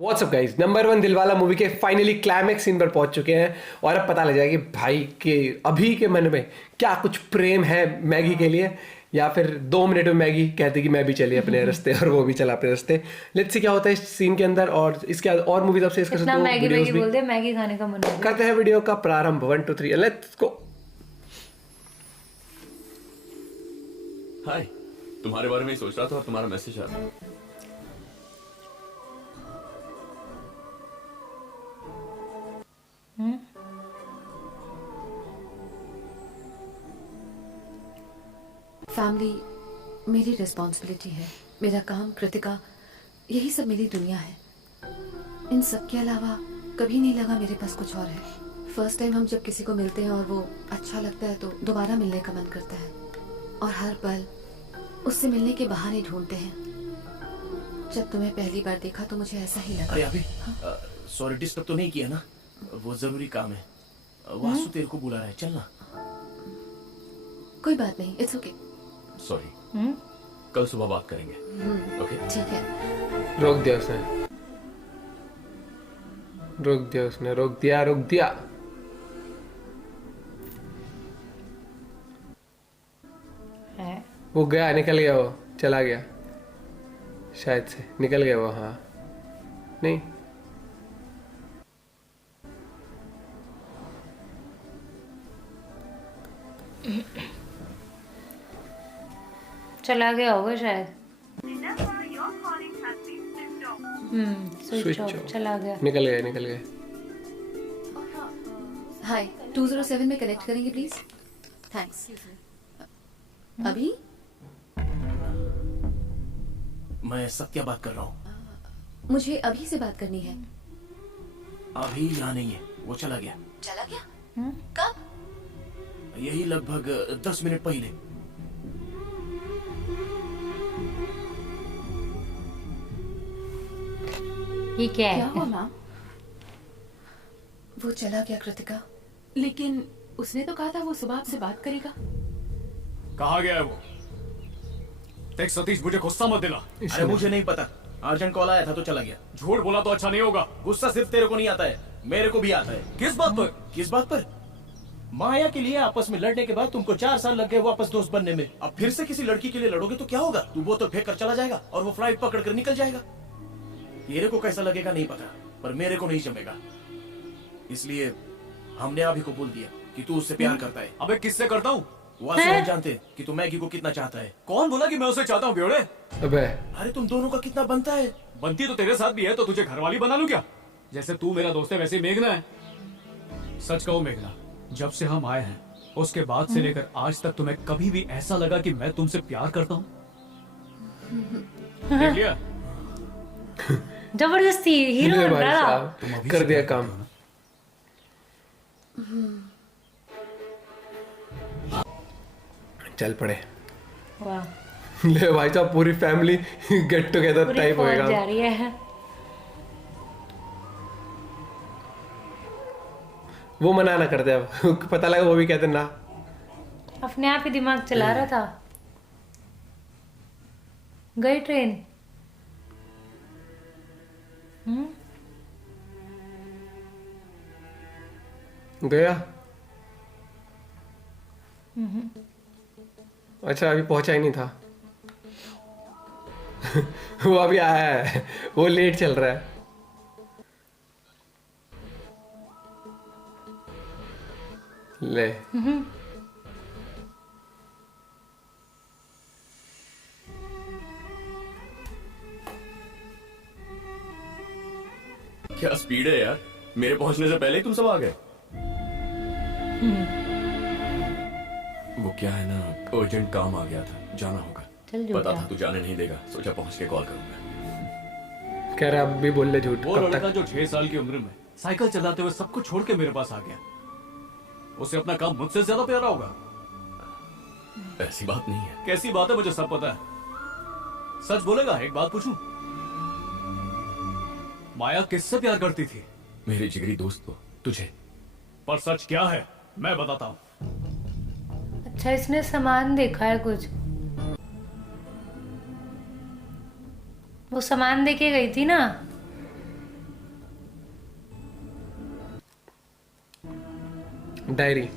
WhatsApp guys, number 1 दिलवाला movie के finally climax scene पर पहुंच चुके हैं और अब पता लग जाएगा कि भाई के अभी के मन में क्या कुछ प्रेम है मैगी के लिए, या फिर 2 मिनट में मैगी कहती कि मैं भी चली अपने रास्ते और वो भी चला अपने रास्ते। लेट्स सी क्या होता है इस सीन के अंदर, और इसके और मूवीज आपसे इसका इतना मैगी वीडियोस मैगी भी बोलते हैं, मैगी खाने का मन हो गया। करते हैं। वीडियो का प्रारंभ 1 2 3 लेट्स गो। हाय, तुम्हारे बारे में ही सोच रहा था और तुम्हारा मैसेज आ रहा। फैमिली मेरी रिस्पॉन्सिबिलिटी है, मेरा काम, कृतिका, यही सब मेरी दुनिया है। इन सब के अलावा कभी नहीं लगा मेरे पास कुछ और है। फर्स्ट टाइम हम जब किसी को मिलते हैं और वो अच्छा लगता है तो दोबारा मिलने का मन करता है, और हर पल उससे मिलने के बहाने ढूंढते हैं। जब तुम्हें पहली बार देखा तो मुझे ऐसा ही लगा। अरे अभी सॉरी डिस्टर्ब तो नहीं किया ना? वो जरूरी काम है। वासु तेरे को बुला रहा है, चलना। कोई बात नहीं, इट्स ओके। सॉरी, कल सुबह बात करेंगे। ओके ठीक है। रोक दिया उसने, रोक दिया उसने, रोक दिया, रोक दिया। है वो गया, निकल गया, वो चला गया शायद से, निकल गया वो। हाँ नहीं, चला गया होगा शायद। Switch switch off, of. चला गया। निकल गया, निकल गया। हाय, 207 में कनेक्ट करेंगे प्लीज। थैंक्स। अभी मैं सत्या बात कर रहा हूँ। मुझे अभी से बात करनी है। अभी यहाँ नहीं है, वो चला गया। चला गया? कब? यही लगभग 10 मिनट पहले। ये क्या क्या है? हुआ मैम? वो चला गया कृतिका। लेकिन उसने तो कहा था वो सुबह आपसे बात करेगा। कहा गया है वो? देख सतीश, मुझे गुस्सा मत दिला। अरे मुझे नहीं पता, अर्जेंट कॉल आया था तो चला गया। झूठ बोला तो अच्छा नहीं होगा। गुस्सा सिर्फ तेरे को नहीं आता है, मेरे को भी आता है। किस बात पर? किस बात पर? माया के लिए आपस में लड़ने के बाद तुमको 4 साल लग गए वापस दोस्त बनने में। अब फिर से किसी लड़की के लिए लड़ोगे तो क्या होगा? तू वो तो फेंक कर चला जाएगा और वो फ्लाइट पकड़ कर निकल जाएगा। तेरे को कैसा लगेगा नहीं पता, पर मेरे को नहीं जमेगा। इसलिए हमने अभी को बोल दिया कि तू उससे प्यार करता है। अबे किससे करता हूँ? वासु नहीं जानते कि तू मैगी को कितना चाहता है। कौन बोला कि मैं उसे चाहता हूँ बेवड़े? अबे अरे तुम दोनों का कितना बनता है। बनती तो तेरे साथ भी है, तो तुझे घरवाली बना लूं क्या? जैसे तू मेरा दोस्त है वैसे ही मेघना है। सच कहो मेघना, जब से हम आए हैं उसके बाद से लेकर आज तक तुम्हें कभी भी ऐसा लगा कि मैं तुमसे प्यार करता हूँ? देख लिया? जबरदस्ती हीरो ले बन भाई रहा था। साहब, कर दिया काम। चल पड़े। वाह, ले भाई साहब, पूरी फैमिली गेट टुगेदर पूरी टाइप फौज होएगा। जा रही है। वो मना ना करते, अब पता लगा वो भी कहते ना। अपने आप ही दिमाग चला रहा था। गई ट्रेन। गया। अच्छा, अभी पहुंचा ही नहीं था। वो अभी आया है, वो लेट चल रहा है। ले क्या स्पीड है यार, मेरे पहुंचने से पहले ही तुम सब आ गए। वो क्या है ना, अर्जेंट काम आ गया था, जाना होगा। चल पता झूठा। था तू जाने नहीं देगा, सोचा पहुंच के कॉल करूंगा। कह रहा अब भी बोल ले झूठ। वो कब लड़का तक? जो 6 साल की उम्र में साइकिल चलाते हुए सबको छोड़ के मेरे पास आ गया, उसे अपना काम मुझसे ज्यादा प्यारा होगा। ऐसी बात नहीं है। कैसी बात है, मुझे सब पता है। सच बोलेगा? एक बात पूछूं, माया किससे प्यार करती थी? मेरी जिगरी दोस्त को, तुझे। पर सच क्या है मैं बताता हूँ। अच्छा, इसने सामान देखा है कुछ। वो सामान देके गई थी ना। डायरी।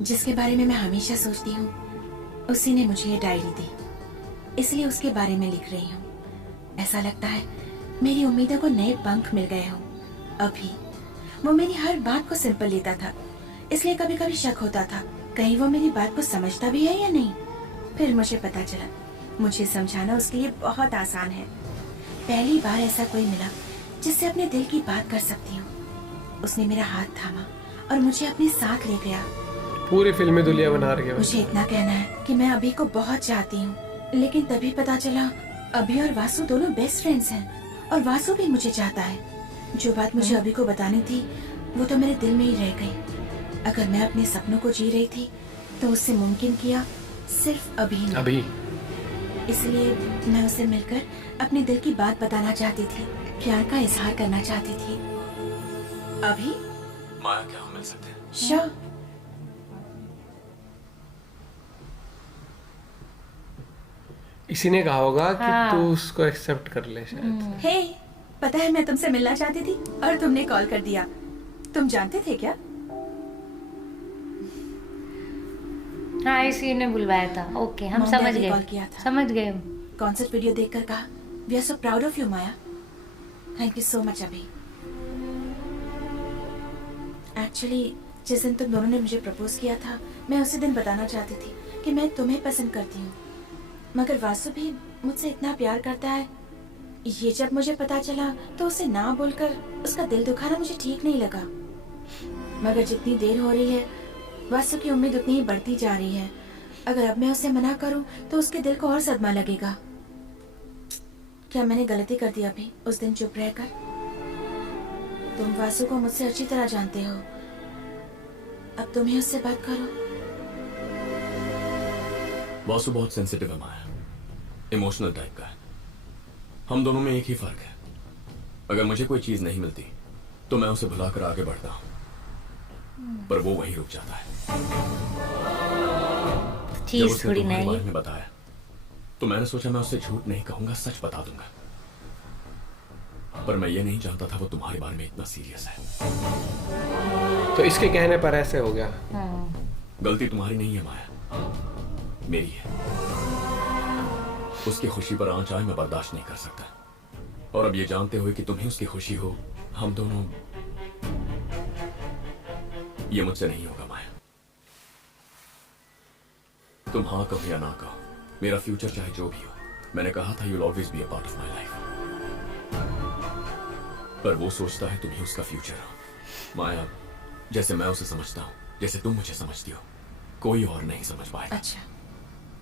जिसके बारे में मैं हमेशा सोचती हूँ उसी ने मुझे ये डायरी दी, इसलिए उसके बारे में लिख रही हूँ। ऐसा लगता है मेरी उम्मीदों को नए पंख मिल गए हों। अभी वो मेरी हर बात को सिंपल लेता था, इसलिए कभी कभी शक होता था कहीं वो मेरी बात को समझता भी है या नहीं। फिर मुझे पता चला मुझे समझाना उसके लिए बहुत आसान है। पहली बार ऐसा कोई मिला जिससे अपने दिल की बात कर सकती हूँ। उसने मेरा हाथ थामा और मुझे अपने साथ ले गया। पूरी फिल्मी दुनिया बना रही है। मुझे इतना कहना है कि मैं अभी को बहुत चाहती हूँ, लेकिन तभी पता चला अभी और वासु दोनों बेस्ट फ्रेंड्स हैं और वासु भी मुझे चाहता है। जो बात मुझे अभी को बतानी थी वो तो मेरे दिल में ही रह गई। अगर मैं अपने सपनों को जी रही थी तो उससे मुमकिन किया सिर्फ अभी ने। अभी इसलिए मैं उसे मिलकर अपने दिल की बात बताना चाहती थी, प्यार का इजहार करना चाहती थी। अभी माया, क्या हम मिल सकते हैं? श्योर। इसी ने कहा होगा कि हाँ। तू उसको एक्सेप्ट कर ले शायद। हे, पता है मैं तुमसे मिलना चाहती थी और तुमने कॉल कर दिया। तुम जानते थे क्या? हाँ, इसी ने बुलवाया था। ओके, हम मॉम समझ डैडी गए, कॉल किया था। समझ गए। कॉन्सर्ट वीडियो देखकर कहा we are so proud of you Maya, thank you so much. अभी एक्चुअली जिस दिन तुम दोनों ने मुझे प्रपोज किया था मैं उसी दिन बताना चाहती थी कि मैं तुम्हें पसंद करती हूँ, मगर वासु भी मुझसे इतना प्यार करता है। ये जब मुझे पता चला तो उसे ना बोलकर उसका दिल दुखाना मुझे ठीक नहीं लगा। मगर जितनी देर हो रही है वासु की उम्मीद उतनी ही बढ़ती जा रही है। अगर अब मैं उसे मना करूं तो उसके दिल को और सदमा लगेगा। क्या मैंने गलती कर दी अभी उस दिन चुप रहकर? तुम वासु को मुझसे अच्छी तरह जानते हो, अब तुम ही उससे बात करो। वासु बहुत सेंसिटिव है माया, इमोशनल टाइप का है। हम दोनों में एक ही फर्क है, अगर मुझे कोई चीज नहीं मिलती तो मैं उसे भुलाकर आगे बढ़ता हूँ, पर वो वहीं रुक जाता है। जब चीज उसने थोड़ी तुम्हारे नहीं बारे में बताया तो मैंने सोचा मैं उससे झूठ नहीं कहूंगा, सच बता दूंगा। पर मैं ये नहीं जानता था वो तुम्हारे बारे में इतना सीरियस है। तो इसके कहने पर ऐसे हो गया। गलती तुम्हारी नहीं है माया, मेरी है। उसकी खुशी पर आंच आए मैं बर्दाश्त नहीं कर सकता, और अब ये जानते हुए कि तुम ही उसकी खुशी हो, हम दोनों, ये मुझसे नहीं होगा माया। तुम हाँ कहो या ना कहो, मेरा फ्यूचर चाहे जो भी हो, मैंने कहा था you will always be a part of my life. पर वो सोचता है तुम ही उसका फ्यूचर हो। माया, जैसे मैं उसे समझता हूँ, जैसे तुम मुझे समझती हो, कोई और नहीं समझ पाएगा। अच्छा,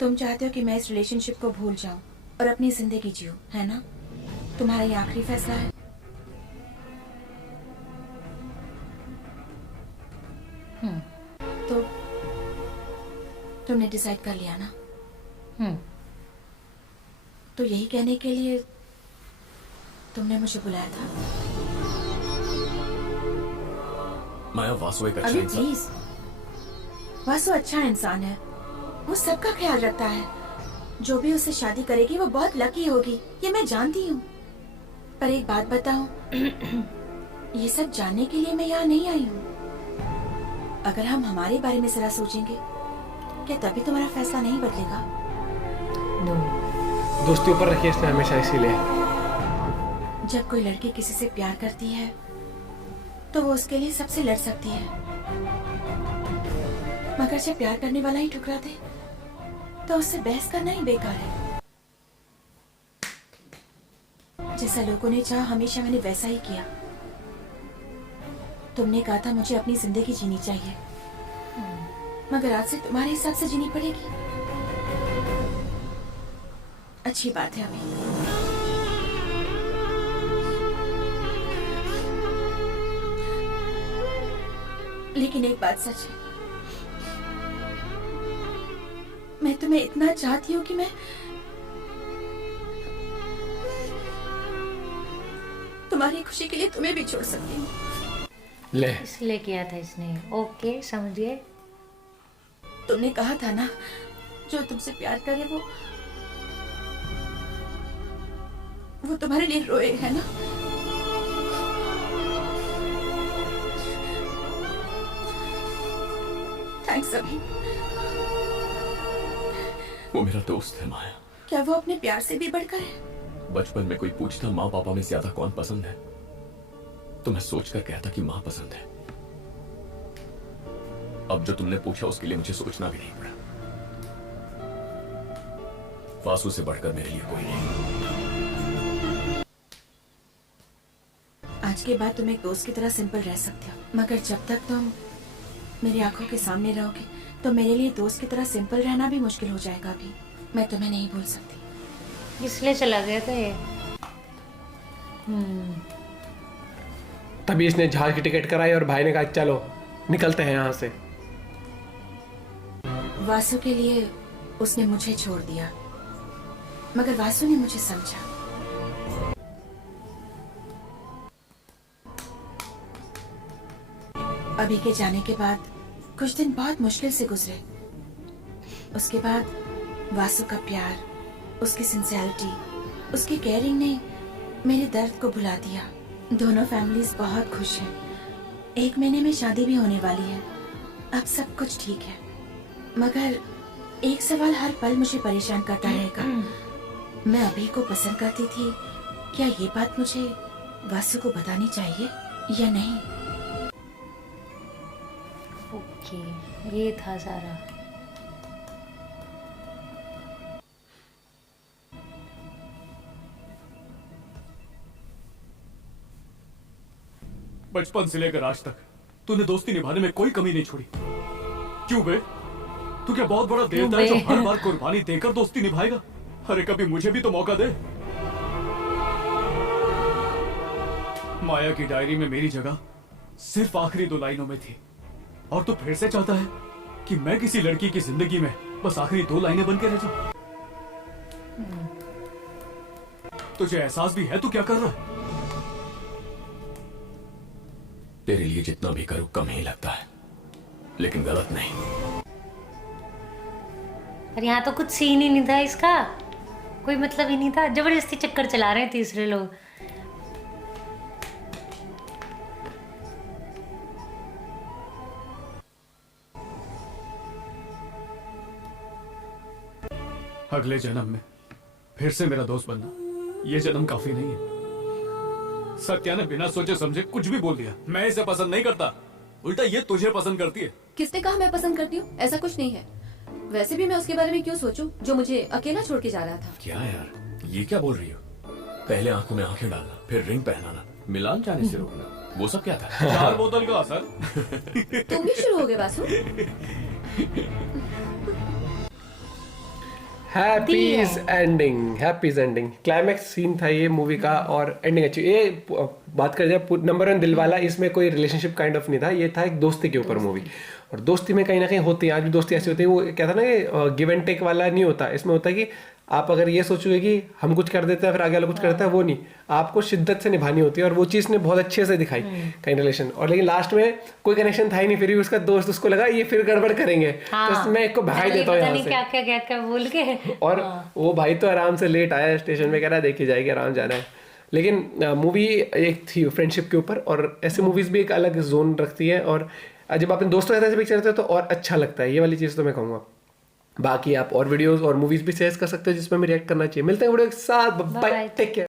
तुम चाहते हो कि मैं इस रिलेशनशिप को भूल जाऊं और अपनी जिंदगी जीऊं, है ना? तुम्हारा ये आखिरी फैसला है। तो तुमने डिसाइड कर लिया ना? तो यही कहने के लिए तुमने मुझे बुलाया था? माया, वासु एक अच्छा अभी इंसान। प्लीज, वासु अच्छा इंसान है, वो सबका ख्याल रखता है। जो भी उससे शादी करेगी वो बहुत लकी होगी, ये मैं जानती हूँ। पर एक बात बताऊं, ये सब जानने के लिए मैं यहाँ नहीं आई हूँ। अगर हम हमारे बारे में जरा सोचेंगे, क्या तभी तुम्हारा फैसला नहीं बदलेगा? दोस्ती ऊपर रखिए इसने हमेशा, इसीलिए। जब कोई लड़की किसी से प्यार करती है तो वो उसके लिए सबसे लड़ सकती है, मगर जब प्यार करने वाला ही ठुकरा दे तो उससे बहस करना ही बेकार है। जैसा लोगों ने चाहा हमेशा मैंने वैसा ही किया। तुमने कहा था मुझे अपनी जिंदगी जीनी चाहिए, मगर आज से तुम्हारे हिसाब से जीनी पड़ेगी। अच्छी बात है अभी। लेकिन एक बात सच है, मैं तुम्हें इतना चाहती हूँ कि मैं तुम्हारी खुशी के लिए तुम्हें भी छोड़ सकती हूँ। ले, इसलिए किया था इसने। ओके, समझ गए। तुमने कहा था ना, जो तुमसे प्यार करे वो तुम्हारे लिए रोए, है ना? थैंक्स अभी। वो मेरा दोस्त है माया। क्या वो अपने प्यार से भी बढ़कर है? बचपन में कोई पूछता माँ पापा में ज्यादा कौन पसंद है, तो मैं सोचकर कहता कि माँ पसंद है। अब जो तुमने पूछा उसके लिए मुझे सोचना भी नहीं पड़ा। वासु से बढ़कर मेरे लिए कोई नहीं। आज के बाद तुम एक दोस्त की तरह सिंपल रह सकते हो, मगर जब तक तुम मेरी आंखों के सामने रहोगे तो मेरे लिए दोस्त की तरह सिंपल रहना भी मुश्किल हो जाएगा। अभी मैं तुम्हें नहीं भूल सकती। इसलिए चला गया था ये। तभी इसने जहाज की टिकट कराई और भाई ने कहा चलो निकलते हैं यहाँ से। वासु के लिए उसने मुझे छोड़ दिया, मगर वासु ने मुझे समझा। अभी के जाने के बाद कुछ दिन बहुत मुश्किल से गुजरे। उसके बाद वासु का प्यार, उसकी सिंसियरिटी, उसकी केयरिंग ने मेरे दर्द को भुला दिया। दोनों फैमिलीज बहुत खुश हैं। 1 महीने में शादी भी होने वाली है। अब सब कुछ ठीक है, मगर एक सवाल हर पल मुझे परेशान करता रहेगा। मैं अभी को पसंद करती थी, क्या ये बात मुझे वासु को बतानी चाहिए या नहीं? ओके, ये था सारा। बचपन से लेकर आज तक तूने दोस्ती निभाने में कोई कमी नहीं छोड़ी। क्यों बे? तू क्या बहुत बड़ा देवता है जो हर बार कुर्बानी देकर दोस्ती निभाएगा? अरे कभी मुझे भी तो मौका दे। माया की डायरी में मेरी जगह सिर्फ आखिरी 2 लाइनों में थी, और तू फिर से चाहता है कि मैं किसी लड़की की जिंदगी में बस आखिरी 2 लाइनें बन के रह जाऊं? तुझे एहसास भी है तू क्या कर रहा है? तेरे लिए जितना भी करूं कम ही लगता है, लेकिन गलत नहीं। पर यहाँ तो कुछ सीन ही नहीं था इसका, कोई मतलब ही नहीं था। जबरदस्ती चक्कर चला रहे हैं तीसरे लोग। अगले जन्म में फिर से मेरा दोस्त बनना, ये जन्म काफी नहीं है। सत्या ने बिना सोचे समझे कुछ भी बोल दिया। मैं इसे पसंद नहीं करता, उल्टा ये तुझे पसंद करती है। किसने कहा मैं पसंद करती हूँ? ऐसा कुछ नहीं है। वैसे भी मैं उसके बारे में क्यों सोचूं जो मुझे अकेला छोड़ के जा रहा था। क्या यार, ये क्या बोल रही हो? पहले आंखों में आंखें डालना, फिर रिंग पहनाना, मिलान जाने से रोकना, वो सब क्या था? 4 बोतल का असर। तुम भी शुरू हो गए वासु। हैप्पीज एंडिंग क्लाइमैक्स सीन था ये मूवी का, और एंडिंग अच्छी। ये बात कर जाए नंबर 1 दिलवाला, इसमें कोई रिलेशनशिप काइंड ऑफ नहीं था, ये था एक दोस्ती के ऊपर मूवी। और दोस्ती में कहीं ना कहीं होती है, आज भी दोस्ती ऐसी होती है, वो क्या था ना कि गिव एंड टेक वाला नहीं होता। इसमें होता है कि आप अगर ये सोचोगे कि हम कुछ कर देते हैं फिर आगे वाला कुछ करता है, वो नहीं, आपको शिद्दत से निभानी होती है। और वो चीज़ ने बहुत अच्छे से दिखाई कहीं रिलेशन। और लेकिन लास्ट में कोई कनेक्शन था ही नहीं, फिर भी उसका दोस्त उसको लगा ये फिर गड़बड़ करेंगे, तो मैं एक को भाई देता हूँ यहाँ से। क्या बोल के। और वो भाई तो आराम से लेट आया स्टेशन में, कह रहा देखी जाएगी, आराम जाना है। लेकिन मूवी एक थी फ्रेंडशिप के ऊपर, और ऐसे मूवीज भी एक अलग जोन रखती है। और जब अपने दोस्तों के साथ ऐसे पिक्चर रहते हैं तो और अच्छा लगता है, ये वाली चीज़ तो मैं कहूँगा। बाकी आप और वीडियोस और मूवीज भी सजेस्ट कर सकते हो जिसमें हमें रिएक्ट करना चाहिए। मिलते हैं वीडियो के साथ, बाय, टेक केयर।